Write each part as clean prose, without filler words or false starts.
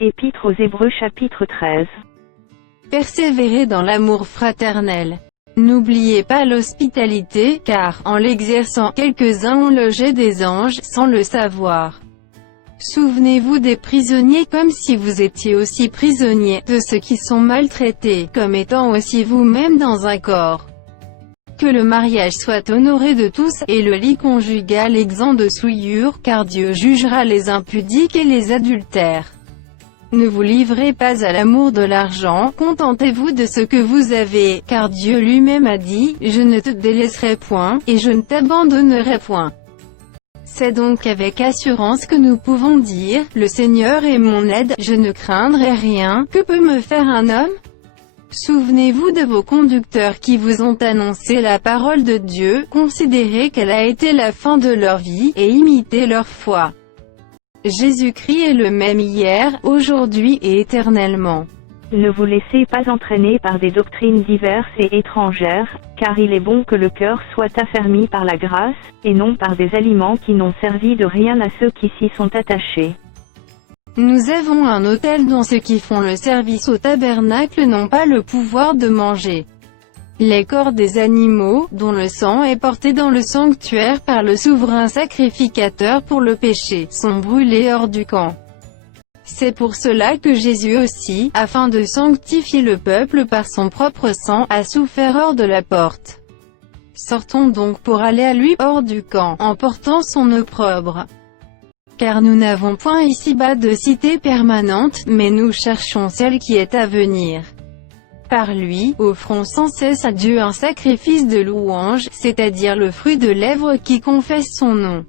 Épître aux Hébreux chapitre 13. Persévérez dans l'amour fraternel. N'oubliez pas l'hospitalité, car, en l'exerçant, quelques-uns ont logé des anges, sans le savoir. Souvenez-vous des prisonniers comme si vous étiez aussi prisonniers, de ceux qui sont maltraités, comme étant aussi vous-même dans un corps. Que le mariage soit honoré de tous, et le lit conjugal exempt de souillure, car Dieu jugera les impudiques et les adultères. Ne vous livrez pas à l'amour de l'argent, contentez-vous de ce que vous avez, car Dieu lui-même a dit, « Je ne te délaisserai point, et je ne t'abandonnerai point ». C'est donc avec assurance que nous pouvons dire, « Le Seigneur est mon aide, je ne craindrai rien, que peut me faire un homme ?» Souvenez-vous de vos conducteurs qui vous ont annoncé la parole de Dieu, considérez quelle a été la fin de leur vie, et imitez leur foi. Jésus-Christ est le même hier, aujourd'hui et éternellement. Ne vous laissez pas entraîner par des doctrines diverses et étrangères, car il est bon que le cœur soit affermi par la grâce, et non par des aliments qui n'ont servi de rien à ceux qui s'y sont attachés. Nous avons un autel dont ceux qui font le service au tabernacle n'ont pas le pouvoir de manger. Les corps des animaux, dont le sang est porté dans le sanctuaire par le souverain sacrificateur pour le péché, sont brûlés hors du camp. C'est pour cela que Jésus aussi, afin de sanctifier le peuple par son propre sang, a souffert hors de la porte. Sortons donc pour aller à lui, hors du camp, en portant son opprobre. Car nous n'avons point ici-bas de cité permanente, mais nous cherchons celle qui est à venir. Par lui, offrons sans cesse à Dieu un sacrifice de louange, c'est-à-dire le fruit de lèvres qui confesse son nom.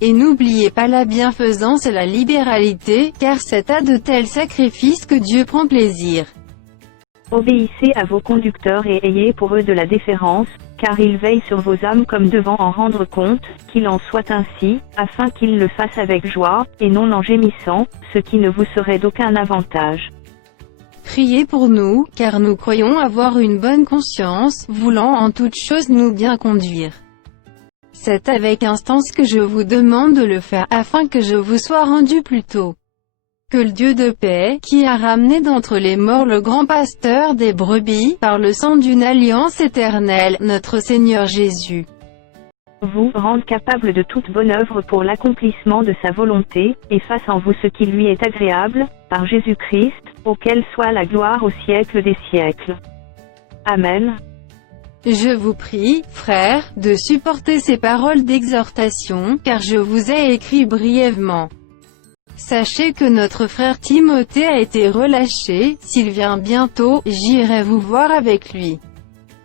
Et n'oubliez pas la bienfaisance et la libéralité, car c'est à de tels sacrifices que Dieu prend plaisir. Obéissez à vos conducteurs et ayez pour eux de la déférence, car ils veillent sur vos âmes comme devant en rendre compte, qu'il en soit ainsi, afin qu'ils le fassent avec joie, et non en gémissant, ce qui ne vous serait d'aucun avantage. Priez pour nous, car nous croyons avoir une bonne conscience, voulant en toutes choses nous bien conduire. C'est avec instance que je vous demande de le faire, afin que je vous sois rendu plus tôt. Que le Dieu de paix, qui a ramené d'entre les morts le grand pasteur des brebis, par le sang d'une alliance éternelle, notre Seigneur Jésus, vous rende capable de toute bonne œuvre pour l'accomplissement de sa volonté, et fasse en vous ce qui lui est agréable, par Jésus-Christ, auquel soit la gloire au siècle des siècles. Amen. Je vous prie, frères, de supporter ces paroles d'exhortation, car je vous ai écrit brièvement. Sachez que notre frère Timothée a été relâché, s'il vient bientôt, j'irai vous voir avec lui.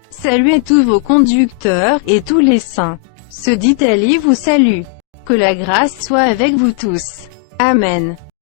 Saluez tous vos conducteurs, et tous les saints. Ce dit Ali vous salue. Que la grâce soit avec vous tous. Amen.